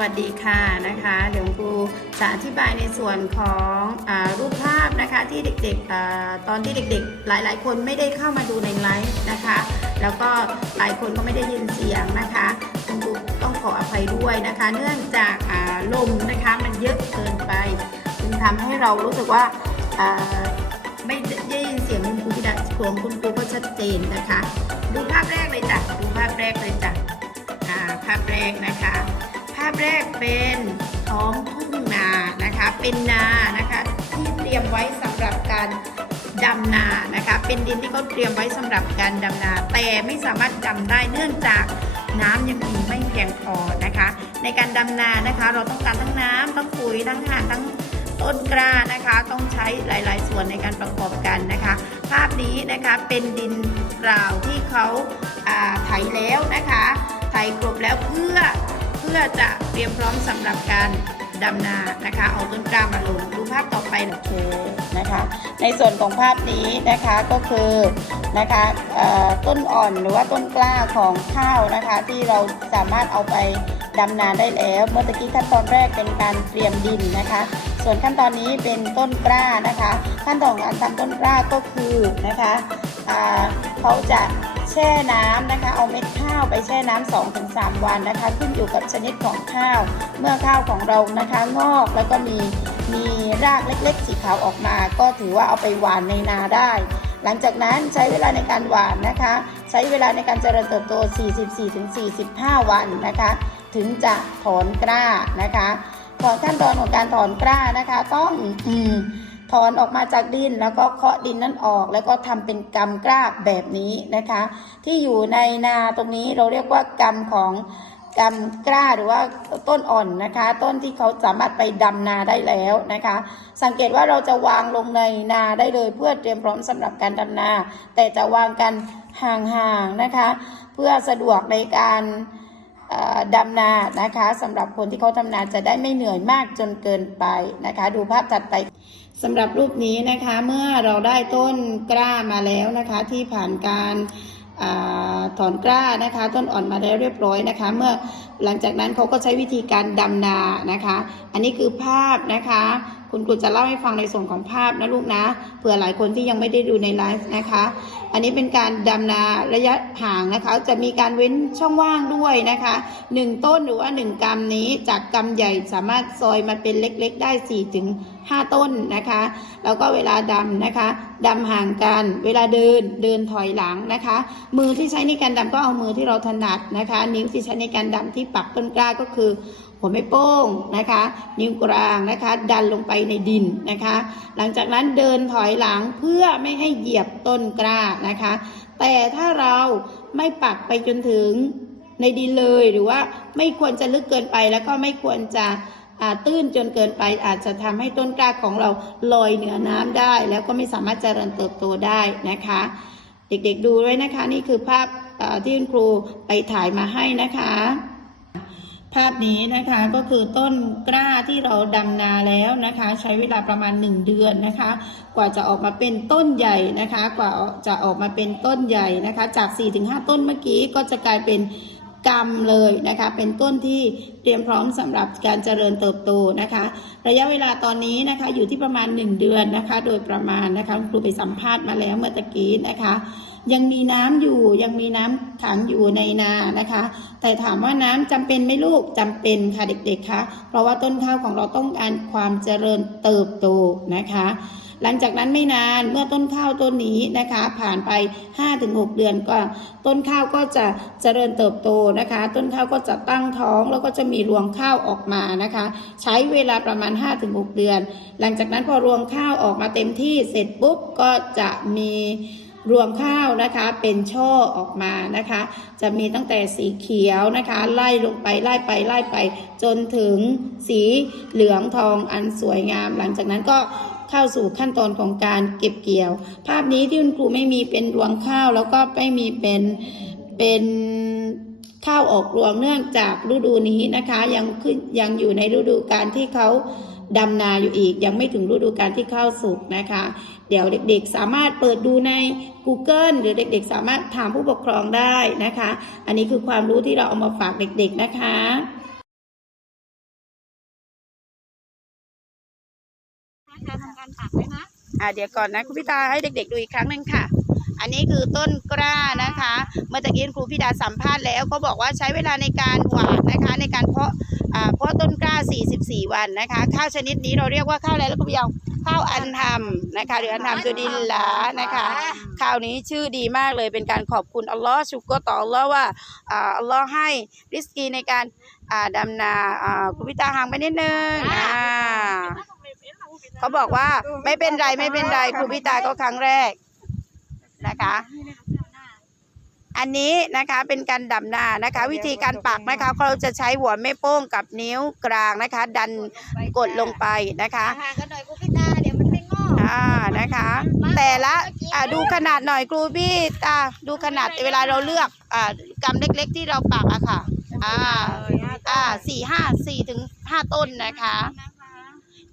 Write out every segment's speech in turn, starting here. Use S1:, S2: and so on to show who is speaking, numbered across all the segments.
S1: วัสดีค่ะนะคะเดี๋ยวครูจะอธิบายในส่วนของอรูปภาพนะคะที่เด็กๆตอนที่เด็กๆ หลายๆ คนไม่ได้เข้ามาดูในไลฟ์นะคะ แล้วก็หลายคนก็ไม่ได้ยินเสียงนะคะคุณครูต้องขออภัยด้วยนะคะ เนื่องจากลมนะคะมันเยอะเกินไปจึงทำให้เรารู้สึกว่าไม่ได้ยินเสียงคุณครูพิดาของคุณครูก็ชัดเจนนะคะ ดูภาพแรกเลยจ้ะดูภาพแรกเลยจ้ะภาพแรกนะคะาพแรกเป็นท้องทุ่งนานะคะ เป็นนานะคะที่เตรียมไว้สำหรับการดำนานะคะ เป็นดินที่เขาเตรียมไว้สำหรับการดำนา แต่ไม่สามารถดำได้เนื่องจากน้ำยังมีไม่เพียงพอนะคะ ในการดำนานะคะ เราต้องการทั้งน้ำทั้งปุ๋ยทั้งอาหารทั้งต้นกล้านะคะต้องใช้หลาย ๆ ส่วนในการประกอบกันนะคะ ภาพนี้นะคะเป็นดินเปล่าที่เขาอ่าไถแล้วนะคะ ไถกลบแล้วเพื่อ พื่อจะเตรียมพร้อมสำหรับการดำนานะคะ เอาต้นกล้ามาลงดูภาพต่อไปโอเคนะคะ ในส่วนของภาพนี้นะคะก็คือนะคะต้นอ่อนหรือว่าต้นกล้าของข้าวนะคะ ที่เราสามารถเอาไปดำนาได้แล้วเมื่อตะกี้ขั้นตอนแรกเป็นการเตรียมดินนะคะ ส่วนขั้นตอนนี้เป็นต้นกล้านะคะ ขั้นตอนการทำต้นกล้าก็คือนะคะเขาจะ แช่น้ำนะคะ เอาเม็ดข้าวไปแช่น้ำ2-3ถึงสวันนะคะ ขึ้นอยู่กับชนิดของข้าว เมื่อข้าวของเรานะคะงอกแล้วก็มีมีรากเล็กๆ สีขาวออกมา ก็ถือว่าเอาไปหวานในนาได้ หลังจากนั้นใช้เวลาในการหวานนะคะ ใช้เวลาในการเจริญเติบโต 44-45 วันนะคะ ถึงจะถอนกล้านะคะถอนขั้นตอนของการถอนกล้านะคะ ต้องอืม ถอนออกมาจากดินแล้วก็เคาะดินนั้นออก แล้วก็ทำเป็นกำกล้าแบบนี้นะคะ ที่อยู่ในนาตรงนี้เราเรียกว่ากำของกำกล้าหรือว่าต้นอ่อนนะคะ ต้นที่เขาสามารถไปดำนาได้แล้วนะคะ สังเกตว่าเราจะวางลงในนาได้เลยเพื่อเตรียมพร้อมสำหรับการดำนา แต่จะวางกันห่างๆนะคะ เพื่อสะดวกในการ ดำนานะคะสำหรับคนที่เขาทำนาจะได้ไม่เหนื่อยมากจนเกินไปนะคะ ดูภาพถัดไปสำหรับรูปนี้นะคะเมื่อเราได้ต้นกล้ามาแล้วนะคะที่ผ่านการอถอนกล้านะคะ ต้นอ่อนมาแล้วเรียบร้อยนะคะ เมื่อหลังจากนั้นเขาก็ใช้วิธีการดำนานะคะ อันนี้คือภาพนะคะคุณครูจะเล่าให้ฟังในส่วนของภาพนะลูกนะ เผื่อหลายคนที่ยังไม่ได้ดูในไลฟ์นะคะ อันนี้เป็นการดำนาระยะห่างนะคะ จะมีการเว้นช่องว่างด้วยนะคะหนึ่งต้นหรือว่าหนึ่งกำนี้จากกำใหญ่สามารถซอยมาเป็นเล็กๆ ได้4ี่ถึงห้าต้นนะคะ แล้วก็เวลาดำนะคะดำห่างกัน เวลาเดินเดินถอยหลังนะคะ มือที่ใช้ในการดำก็เอามือที่เราถนัดนะคะ นิ้วที่ใช้ในการดำที่ปักต้นกล้าก็คือ หัวไม่โป้งนะคะ นิ้วกลางนะคะ ดันลงไปในดินนะคะ หลังจากนั้นเดินถอยหลังเพื่อไม่ให้เหยียบต้นกล้านะคะ แต่ถ้าเราไม่ปักไปจนถึงในดินเลยหรือว่าไม่ควรจะลึกเกินไปแล้วก็ไม่ควรจะตื้นจนเกินไปอาจจะทำให้ต้นกล้าของเราลอยเหนือน้ำได้ แล้วก็ไม่สามารถเจริญเติบโตได้นะคะ เด็กๆดูไว้นะคะ นี่คือภาพที่คุณครูไปถ่ายมาให้นะคะ ภาพนี้นะคะก็คือต้นกล้าที่เราดำนาแล้วนะคะ ใช้เวลาประมาณ 1 เดือนนะคะ กว่าจะออกมาเป็นต้นใหญ่นะคะ กว่าจะออกมาเป็นต้นใหญ่นะคะ จาก 4-5 ต้นเมื่อกี้ก็จะกลายเป็นกำเลยนะคะ เป็นต้นที่เตรียมพร้อมสำหรับการเจริญเติบโตนะคะ ระยะเวลาตอนนี้นะคะอยู่ที่ประมาณ 1 เดือนนะคะ โดยประมาณนะคะครูไปสัมภาษณ์มาแล้วเมื่อตะกี้นะคะ ยังมีน้ำอยู่ยังมีน้ำขังอยู่ในนานะคะ แต่ถามว่าน้ำจำเป็นไหมลูกจำเป็นค่ะเด็กๆคะเพราะว่าต้นข้าวของเราต้องการความเจริญเติบโตนะคะ หลังจากนั้นไม่นานเมื่อต้นข้าวต้นนี้นะคะ ผ่านไป 5-6 เดือนก็ ต้นข้าวก็จะเจริญเติบโตนะคะ ต้นข้าวก็จะตั้งท้องแล้วก็จะมีรวงข้าวออกมานะคะ ใช้เวลาประมาณ 5-6 เดือน หลังจากนั้นพอรวงข้าวออกมาเต็มที่เสร็จปุ๊บก็จะมี รวงข้าวนะคะเป็นช่อออกมานะคะ จะมีตั้งแต่สีเขียวนะคะ ไล่ลงไปไล่ไปไล่ไป จนถึงสีเหลืองทองอันสวยงาม หลังจากนั้นก็เข้าสู่ขั้นตอนของการเก็บเกี่ยว ภาพนี้ที่คุณครูไม่มีเป็นรวงข้าวแล้วก็ไม่มีเป็นเป็นข้าวออกรวงเนื่องจากฤดูนี้นะคะ ยังขึ้นยังอยู่ในฤดูการที่เขาดำนาอยู่อีก ยังไม่ถึงฤดูการที่ข้าวสุกนะคะ เดี๋ยวเด็กๆ สามารถเปิดดูใน Google หรือเด็กๆ สามารถถามผู้ปกครองได้นะคะ อันนี้คือความรู้ที่เราเอามาฝากเด็กๆนะคะอ่าเดี๋ยวก่อนนะครูพิตาให้เด็กๆดูอีกครั้งหนึ่งค่ะ อันนี้คือต้นกล้านะคะ เมื่อตะกี้ครูพิดาสัมภาษณ์แล้วก็บอกว่าใช้เวลาในการหว่านนะคะ ในการเพาะอ่าเพาะต้นกล้า 44 วันนะคะ ข้าวชนิดนี้เราเรียกว่าข้าวอะไรแล้วครูพิยา ข้าวอันทำนะคะหรืออันทำจุดินหลานะคะข้าวนี้ชื่อดีมากเลยเป็นการขอบคุณอัลลอฮ์ชุกก็ต่ออัลลอฮ์ว่าอ่าอัลลอฮ์ให้ริสกีในการอ่าดำนาอ่าคุณพิตาห่างไปนิดนึงอ่าเขาบอกว่าไม่เป็นไรไม่เป็นไรครูพิตาก็ครั้งแรกนะคะ อันนี้นะคะเป็นการดำนานะคะ วิธีการปักนะคะเราจะใช้หัวแม่โป้งกับนิ้วกลางนะคะ ดันกดลงไปนะคะ
S2: ห่างกันหน่อยกูพี่ตาเดี๋ยวมันไม่งอก
S1: อ่านะคะ แต่ละอ่าดูขนาดหน่อยครูพี่ตาดูขนาดเวลาเราเลือกอ่ากำเล็ก ๆ ที่เราปักอะค่ะอ่าอ่าสี่ห้าสี่ถึงห้าต้นนะคะ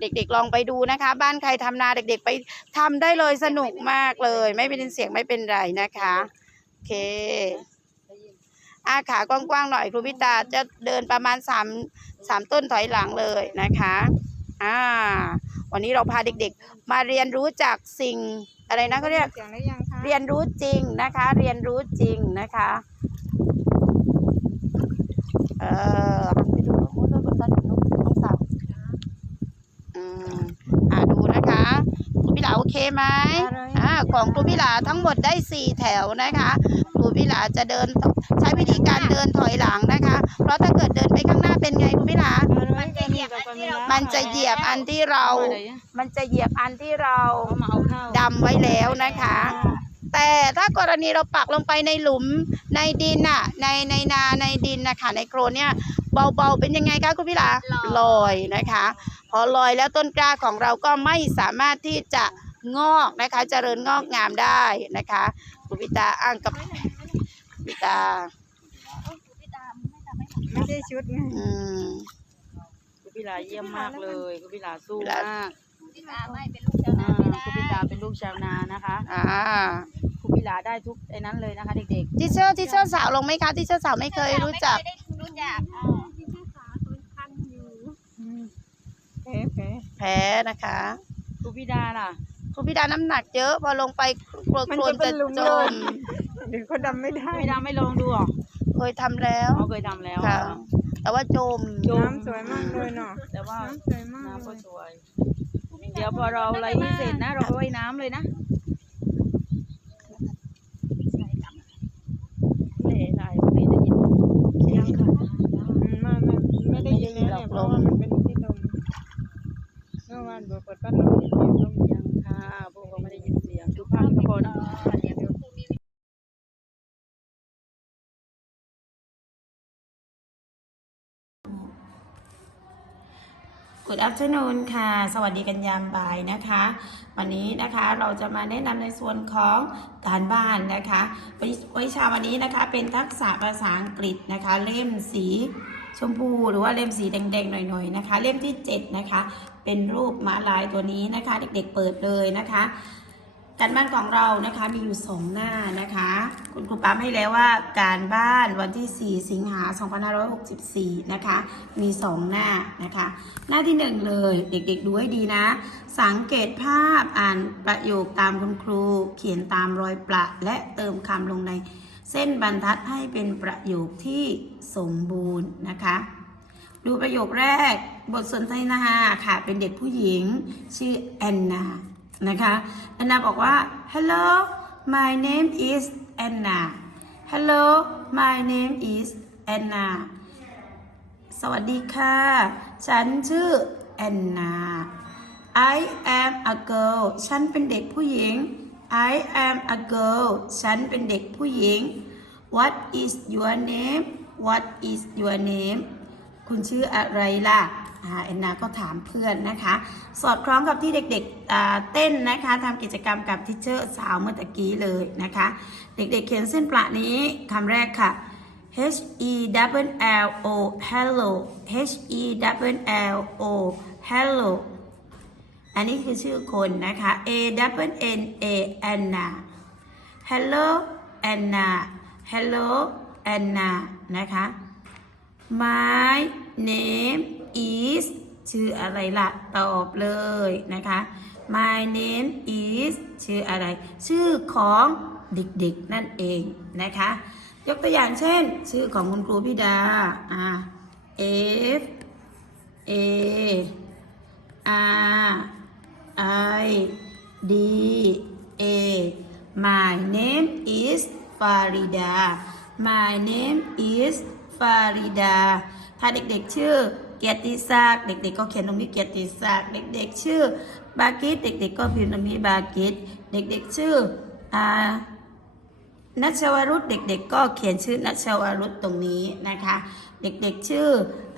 S1: เด็กๆลองไปดูนะคะ บ้านใครทำนาเด็กๆไปทำได้เลยสนุกมากเลย ไม่เป็นเสียงไม่เป็นไรนะคะโอ เคอาขากว้างๆหน่อยครูพิตาจะเดินประมาณสามสามต้นถอยหลังเลยนะคะอ่าวันนี้เราพาเด็กๆ มาเรียนรู้จากสิ่งอะไรนะเขาเรียก
S2: เสียงได้ยังคะ
S1: เรียนรู้จริงนะคะ เรียนรู้จริงนะคะเออหันไปดูน้องน้องน้องน้องน้องสาวอืมอ่าดูนะคะครูพิหลาโอเคไหมอ่า ของครูพิหลาทั้งหมดได้สี่แถวนะคะครูพิหลาจะเดินใช้วิธีการเดินถอยหลังนะคะ เพราะถ้าเกิดเดินไปข้างหน้าเป็นไงครูพิหลา
S2: มันจะเหยียบอันที่เรา
S1: มันจะเหยียบอันที่เรา มันจะเหยียบอันที่เรา
S2: เอามาเอาเข้า
S1: ดำไว้แล้วนะคะแต่ถ้ากรณีเราปักลงไปในหลุมในดินน่ะในในนาในดินนะคะในโครนเนี่ยเบาๆเป็นยังไงคะคุณพี่ลาลอยนะคะ พอลอยแล้วต้นกล้าของเราก็ไม่สามารถที่จะ งอกนะคะเจริญงอกงามได้นะคะคุณพิตาอ้างกับคุณพิตา
S2: ไม่ใช่ชุดไง
S1: อืม
S3: คุณพิลาเยี่ยมมากเลยคุณพิลาสู้
S1: พิลา
S3: มาก
S2: พี่ตาไม่เป็นลูกชาว
S3: อ่า
S2: นาไม่ได้
S3: คุณพิลาเป็นลูกชาวนานะคะ
S1: อ่า
S3: คุณพิลาได้ทุกไอ้นั้นเลยนะคะเด็ก
S1: ทิเชอร์ทิเชอร์สาวลงไหมคะทิเชอร์สาวไม่เคยรู้จัก
S2: ไม่เคยได้รู้จักเอ๊ะเอ๊ะ
S1: แพ้นะคะ
S3: ๆคุณพิดาล่ะ
S1: คุณพี่ดาน้ำหนักเยอะ พอลงไปกลัว
S2: มัน
S1: โคล
S2: จะ
S1: น
S2: เป็
S1: จะ
S2: นหลุม
S1: จ
S2: เลย
S1: ม
S2: เดี๋ยวเขาดำไม่ได้
S3: คุณพิดาไม่ลองดูหรอ
S1: เคยทำแล้ว
S3: เขาเคยทำแล้ว
S1: ค่ะ แต่ว่าจม
S3: จม
S2: น้ำสวยมากเลยเนาะ
S3: แต่ว่า
S2: น้ำสวยมาก
S3: น้ำ
S2: เล
S3: ก็
S2: ย
S3: สวย เดี๋ยวพอเราไล่ที่เสร็จนะ เราไปว่ายน้ำเลยนะเล่ถ่ายไม่ได้ยิน
S2: ยังค่ะอืมไม่ไม่ไม่ได้ยินแล้วเนี่ยเพราะว่ามันเป็นที่ลมเมื่อวานบอกเปิดพัดลมนิดเดียวก็มี
S3: ยังค่ะพวกเขาไม่ได้ยินเสียงดูภาพก็พอนะ
S1: Good afternoon ค่ะ สวัสดีกันยามบ่ายนะคะ วันนี้นะคะเราจะมาแนะนำในส่วนของการบ้านนะคะวิวิชาวันนี้นะคะเป็นทักษะภาษาอังกฤษนะคะ เล่มสีชมพูหรือว่าเล่มสีแดงๆหน่อยๆนะคะ เล่มที่ 7 นะคะ เป็นรูปม้าลายตัวนี้นะคะ เด็กๆเปิดเลยนะคะ การบ้านของเรานะคะมีอยู่2หน้านะคะ คุณครูปั๊มให้แล้วว่าการบ้านวันที่ 4 สิงหา 2564 นะคะ มี 2 หน้านะคะ หน้าที่ 1 เลยเด็กๆดูให้ดีนะ สังเกตภาพอ่านประโยคตามคุณครูเขียนตามรอยประ และเติมคำลงในเส้นบรรทัดให้เป็นประโยคที่สมบูรณ์นะคะดูประโยคแรกบทสนทนาค่ะ เป็นเด็กผู้หญิง ชื่อแอนนา นะคะแอนนาบอกว่า hello my name is Anna hello my name is Anna สวัสดีค่ะ ฉันชื่อแอนนา I am a girl ฉันเป็นเด็กผู้หญิง I am a girl ฉันเป็นเด็กผู้หญิง What is your name What is your name คุณชื่ออะไรล่ะ แอนนาก็ถามเพื่อนนะคะ สอดคล้องกับที่เด็กๆเต้นนะคะทำกิจกรรมกับทิเชอร์สาวเมื่อตะกี้เลยนะคะ เด็กๆเขียนเส้นประนี้คำแรกค่ะ H E W L O hello H E W L O hello อันนี้คือชื่อคนนะคะ A W N A Anna Hello Anna Hello Anna นะคะ My name is ชื่ออะไรล่ะ ตอบเลยนะคะ My name is ชื่ออะไร ชื่อของเด็กๆนั่นเองนะคะ ยกตัวอย่างเช่น ชื่อของคุณครูพิดาอ่า F A R I D A My name is Farida My name is Farida ถ้าเด็กๆชื่อ เกียรติศักดิ์เด็ก ๆ ก็เขียนตรงนี้เกียรติศักดิ์เด็ก ๆ ชื่อบากิตเด็ก ๆ ก็พิมพ์ตรงนี้บากิตเด็ก ๆ ชื่ออ่านัชวรุษเด็ก ๆ ก็เขียนชื่อนัชวรุษตรงนี้นะคะ เด็ก ๆ ชื่อ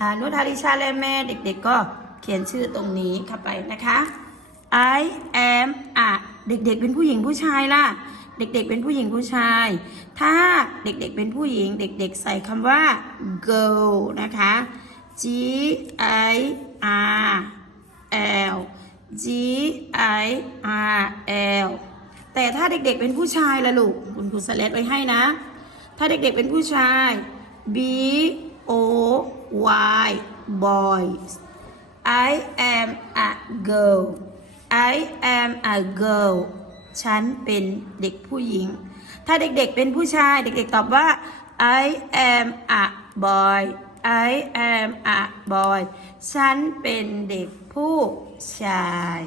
S1: อานุธาริชาและแม่เด็ก ๆ ก็เขียนชื่อตรงนี้เข้าไปนะคะ I am อะเด็ก ๆ เป็นผู้หญิงผู้ชายล่ะ เด็ก ๆ เป็นผู้หญิงผู้ชาย ถ้าเด็ก ๆ เป็นผู้หญิง เด็ก ๆ ใส่คำว่า girl นะคะ G I R L G I R L แต่ถ้าเด็กๆเป็นผู้ชายละลูกคุณครูสเลตไว้ให้นะ ถ้าเด็กๆเป็นผู้ชาย B O Y boys I am a girl I am a girl ฉันเป็นเด็กผู้หญิง ถ้าเด็กๆเป็นผู้ชาย เด็กๆตอบว่า I am a boy I am a boy ฉันเป็นเด็กผู้ชาย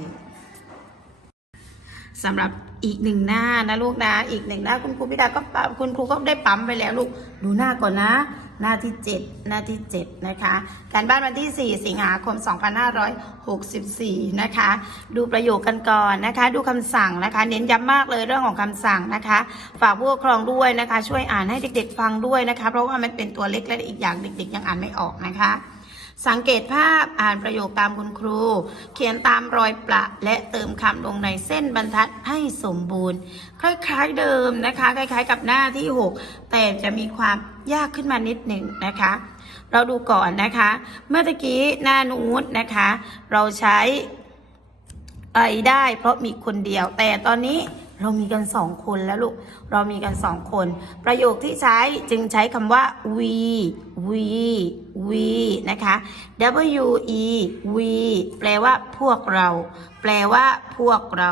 S1: สำหรับอีกหนึ่งหน้านะลูกนะ อีกหนึ่งหน้าคุณครูพิดาก็ปั๊มคุณครูก็ได้ปั๊มไปแล้วลูกดูหน้าก่อนนะ หน้าที่ 7 หน้าที่ 7 นะคะ การบ้านวันที่ 4 สิงหาคม 2564 นะคะ ดูประโยคกันก่อนนะคะ ดูคำสั่งนะคะ เน้นย้ำมากเลยเรื่องของคำสั่งนะคะ ฝากผู้ปกครองด้วยนะคะ ช่วยอ่านให้เด็กๆ ฟังด้วยนะคะ เพราะว่ามันเป็นตัวเล็กและอีกอย่างเด็ก ๆ ยังอ่านไม่ออกนะคะ สังเกตภาพอ่านประโยคตามคุณครู เขียนตามรอยประและเติมคำลงในเส้นบรรทัดให้สมบูรณ์ คล้ายๆเดิมนะคะ คล้ายๆกับหน้าที่ 6 แต่จะมีความยากขึ้นมานิดหนึ่งนะคะ เราดูก่อนนะคะ เมื่อกี้หน้านูดนะคะ เราใช้ไอได้เพราะมีคนเดียวแต่ตอนนี้ เรามีกันสองคนแล้วลูก เรามีกันสองคน ประโยคที่ใช้จึงใช้คำว่า we we we นะคะ w e we แปลว่าพวกเรา แปลว่าพวกเรา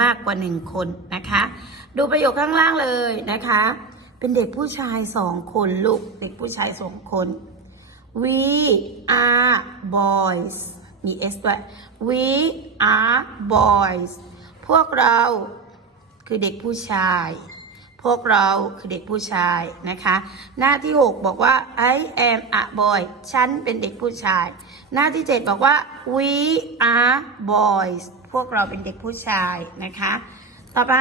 S1: มากกว่าหนึ่งคนนะคะ ดูประโยคข้างล่างเลยนะคะ เป็นเด็กผู้ชายสองคนลูก เด็กผู้ชายสองคน we are boys มี s ด้วย we are boys พวกเรา คือเด็กผู้ชาย พวกเราคือเด็กผู้ชายนะคะ หน้าที่ 6 บอกว่า I am a boy ฉันเป็นเด็กผู้ชาย หน้าที่ 7 บอกว่า we are boys พวกเราเป็นเด็กผู้ชายนะคะ ต่อไป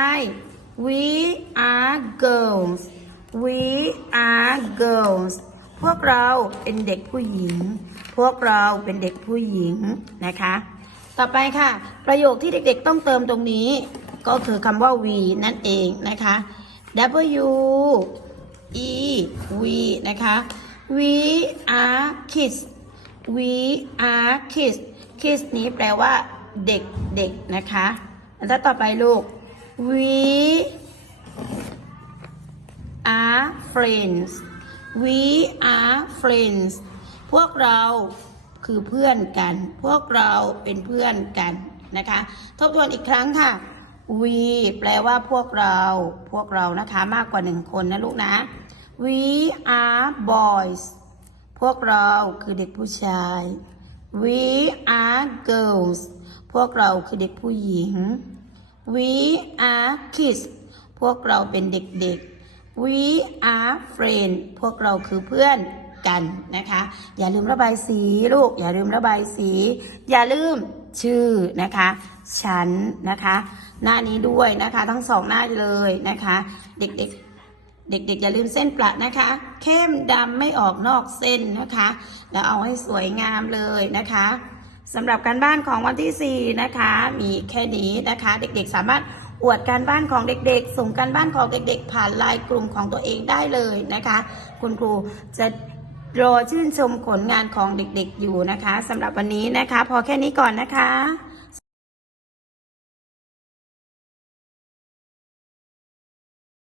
S1: we are girls we are girls พวกเราเป็นเด็กผู้หญิง พวกเราเป็นเด็กผู้หญิงนะคะ ต่อไปค่ะ ประโยคที่เด็กๆต้องเติมตรงนี้ ก็คือคำว่า we นั่นเองนะคะ W E we นะคะ we are kids we are kids kids นี้แปลว่าเด็กเด็กนะคะอันถ้าต่อไปลูก we are friends we are friends พวกเราคือเพื่อนกัน พวกเราเป็นเพื่อนกันนะคะ ทบทวนอีกครั้งค่ะ we แปลว่าพวกเรา พวกเรานะคะ มากกว่าหนึ่งคนนะลูกนะ we are boys พวกเราคือเด็กผู้ชาย we are girls พวกเราคือเด็กผู้หญิง we are kids พวกเราเป็นเด็กๆ we are friends พวกเราคือเพื่อนกันนะคะ อย่าลืมระบายสีลูก อย่าลืมระบายสี อย่าลืมชื่อนะคะ ฉันนะคะ หน้านี้ด้วยนะคะ ทั้งสองหน้าเลยนะคะ เด็กๆเด็กๆอย่าลืมเส้นประนะคะ เข้มดำไม่ออกนอกเส้นนะคะ แล้วเอาให้สวยงามเลยนะคะสำหรับการบ้านของวันที่ 4 นะคะ มีแค่นี้นะคะ เด็กๆสามารถอวดการบ้านของเด็กๆ ส่งการบ้านของเด็กๆ ผ่านไลน์กลุ่มของตัวเองได้เลยนะคะ คุณครูจะรอชื่นชมผลงานของเด็กๆอยู่นะคะสำหรับวันนี้นะคะ พอแค่นี้ก่อนนะคะ